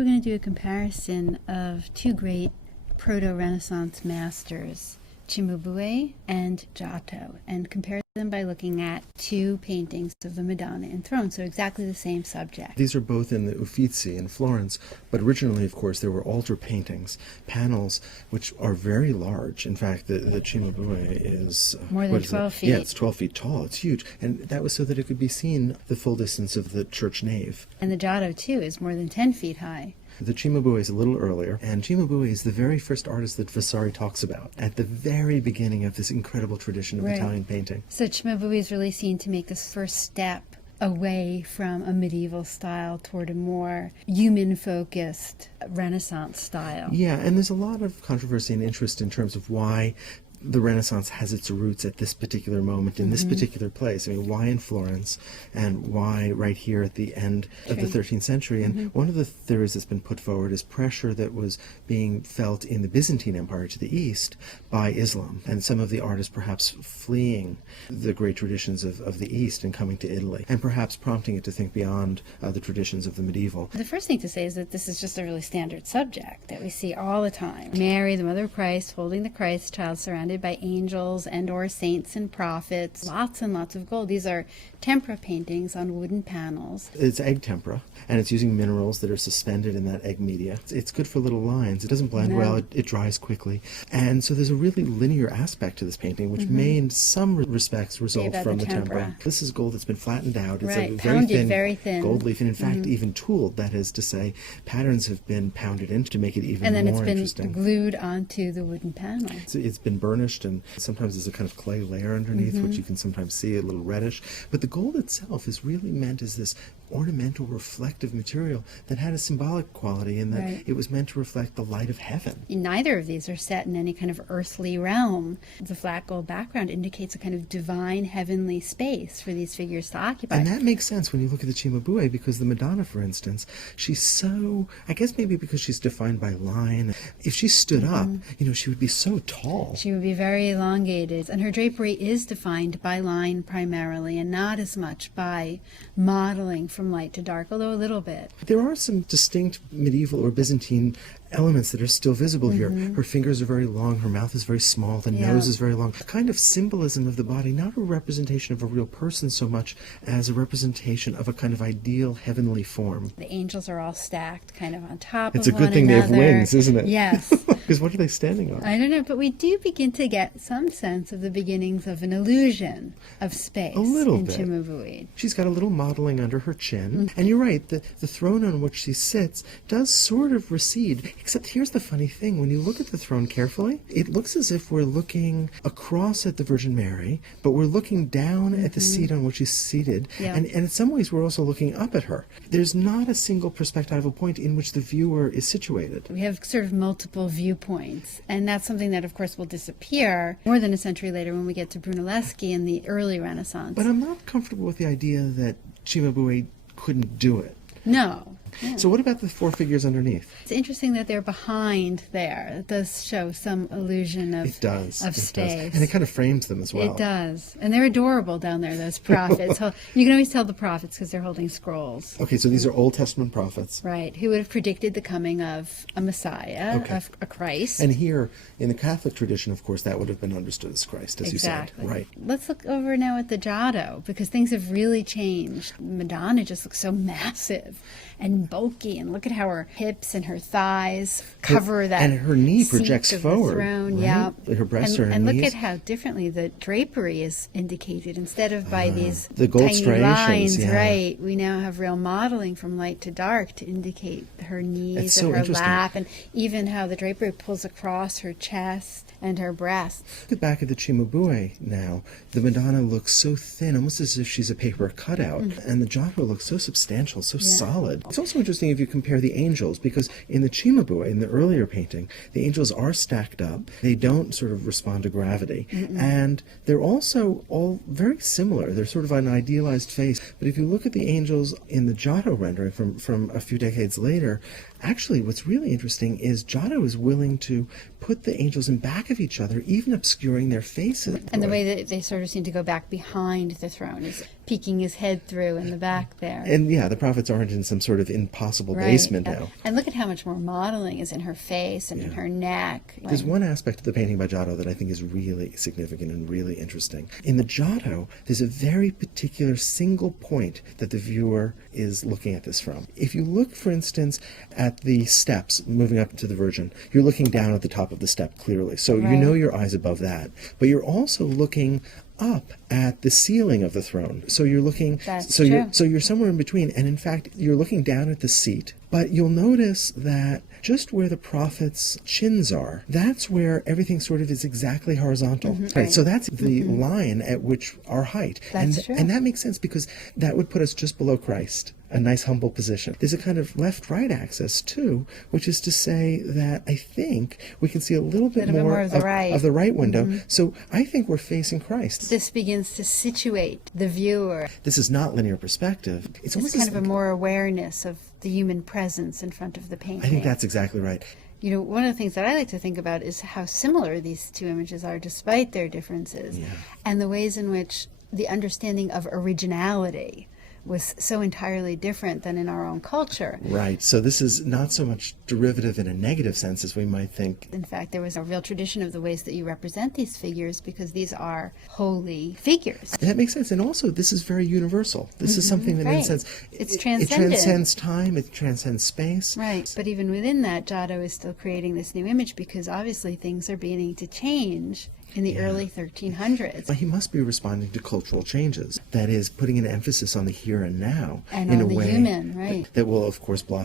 We're going to do a comparison of two great Proto-Renaissance masters, Cimabue and Giotto, and compare them by looking at two paintings of the Madonna Enthroned, so exactly the same subject. These are both in the Uffizi in Florence, but originally, of course, there were altar paintings, panels, which are very large. In fact, the Cimabue is... more than 12 feet. Yeah, it's 12 feet tall. It's huge. And that was so that it could be seen the full distance of the church nave. And the Giotto, too, is more than 10 feet high. The Cimabue is a little earlier, and Cimabue is the very first artist that Vasari talks about at the very beginning of this incredible tradition of Italian painting. So Cimabue is really seen to make this first step away from a medieval style toward a more human-focused Renaissance style. Yeah, and there's a lot of controversy and interest in terms of why the Renaissance has its roots at this particular moment, in this particular place. I mean, why in Florence, and why right here at the end of the 13th century? And one of the theories that's been put forward is pressure that was being felt in the Byzantine Empire to the east by Islam, and some of the artists perhaps fleeing the great traditions of the East and coming to Italy, and perhaps prompting it to think beyond the traditions of the medieval. The first thing to say is that this is just a really standard subject that we see all the time. Mary, the mother of Christ, holding the Christ child, surrounded by angels and or saints and prophets. Lots and lots of gold. These are tempera paintings on wooden panels. It's egg tempera, and it's using minerals that are suspended in that egg media. It's good for little lines. It doesn't blend well. It dries quickly. And so there's a really linear aspect to this painting, which may in some respects result from the tempera. This is gold that's been flattened out. It's a very thin gold leaf, and in fact even tooled. That is to say, patterns have been pounded in to make it even more interesting. And then it's been glued onto the wooden panel. It's been burnished, and sometimes there's a kind of clay layer underneath, which you can sometimes see a little reddish. But the gold itself is really meant as this ornamental, reflective material that had a symbolic quality in that it was meant to reflect the light of heaven. Neither of these are set in any kind of earthly realm. The flat gold background indicates a kind of divine, heavenly space for these figures to occupy. And that makes sense when you look at the Cimabue, because the Madonna, for instance, she's so, I guess maybe because she's defined by line. If she stood up, she would be so tall. She would be very elongated, and her drapery is defined by line primarily, and not as much by modeling from light to dark, although a little bit. There are some distinct medieval or Byzantine elements that are still visible here. Her fingers are very long, her mouth is very small, the nose is very long. A kind of symbolism of the body, not a representation of a real person so much as a representation of a kind of ideal heavenly form. The angels are all stacked kind of on top of one another. It's a good thing they have wings, isn't it? Yes. Because what are they standing on? I don't know, but we do begin to get some sense of the beginnings of an illusion of space a little in bit. Cimabue. She's got a little modeling under her chin. And you're right, the throne on which she sits does sort of recede. Except here's the funny thing. When you look at the throne carefully, it looks as if we're looking across at the Virgin Mary, but we're looking down at the seat on which she's seated. And in some ways, we're also looking up at her. There's not a single perspectival point in which the viewer is situated. We have sort of multiple viewpoints, and that's something that, of course, will disappear more than a century later when we get to Brunelleschi in the early Renaissance. But I'm not comfortable with the idea that Cimabue couldn't do it. No. Yeah. So what about the four figures underneath? It's interesting that they're behind there. It does show some illusion of space. And it kind of frames them as well. It does. And they're adorable down there, those prophets. You can always tell the prophets because they're holding scrolls. Okay, so these are Old Testament prophets. Right, who would have predicted the coming of a Messiah, of a Christ. And here, in the Catholic tradition, of course, that would have been understood as Christ, as you said. Right. Let's look over now at the Giotto, because things have really changed. Madonna just looks so massive and bulky, and look at how her hips and her thighs cover that. And her knee projects forward. Throne. Right? Yeah. Her breasts are her and knees. Look at how differently the drapery is indicated. Instead of by these the gold tiny striations, lines, right? We now have real modeling from light to dark to indicate her knees and her lap, and even how the drapery pulls across her chest and her breasts. Look at the back of the Cimabue now. The Madonna looks so thin, almost as if she's a paper cutout, and the Giotto looks so substantial, so solid. It's also interesting if you compare the angels, because in the Cimabue, in the earlier painting, the angels are stacked up. They don't sort of respond to gravity. And they're also all very similar. They're sort of an idealized face. But if you look at the angels in the Giotto rendering from a few decades later, Actually, what's really interesting is Giotto is willing to put the angels in back of each other, even obscuring their faces. And the way that they sort of seem to go back behind the throne is peeking his head through in the back there. And yeah, the prophets aren't in some sort of impossible basement now. And look at how much more modeling is in her face and in her neck. There's one aspect of the painting by Giotto that I think is really significant and really interesting. In the Giotto, there's a very particular single point that the viewer is looking at this from. If you look, for instance, at the steps moving up to the Virgin, you're looking down at the top of the step clearly. So you know your eyes above that. But you're also looking up at the ceiling of the throne. So you're looking you're somewhere in between, and in fact you're looking down at the seat. But you'll notice that just where the prophet's chins are, that's where everything sort of is exactly horizontal. Right. So that's the line at which our height. That's true. And that makes sense because that would put us just below Christ. A nice humble position. There's a kind of left-right axis too, which is to say that I think we can see a little bit more of the right window. So I think we're facing Christ. This begins to situate the viewer. This is not linear perspective. It's almost kind of a more awareness of the human presence in front of the painting. I think that's exactly right. You know, one of the things that I like to think about is how similar these two images are despite their differences, and the ways in which the understanding of originality was so entirely different than in our own culture. Right. So this is not so much derivative in a negative sense as we might think. In fact, there was a real tradition of the ways that you represent these figures because these are holy figures. That makes sense. And also, this is very universal. This is something that, in a sense, it's it transcendent. transcends time, it transcends space. Right. But even within that, Giotto is still creating this new image because obviously things are beginning to change in the early 1300s. But he must be responding to cultural changes. That is, putting an emphasis on the here and now And in on a the way human, right. that will, of course, blossom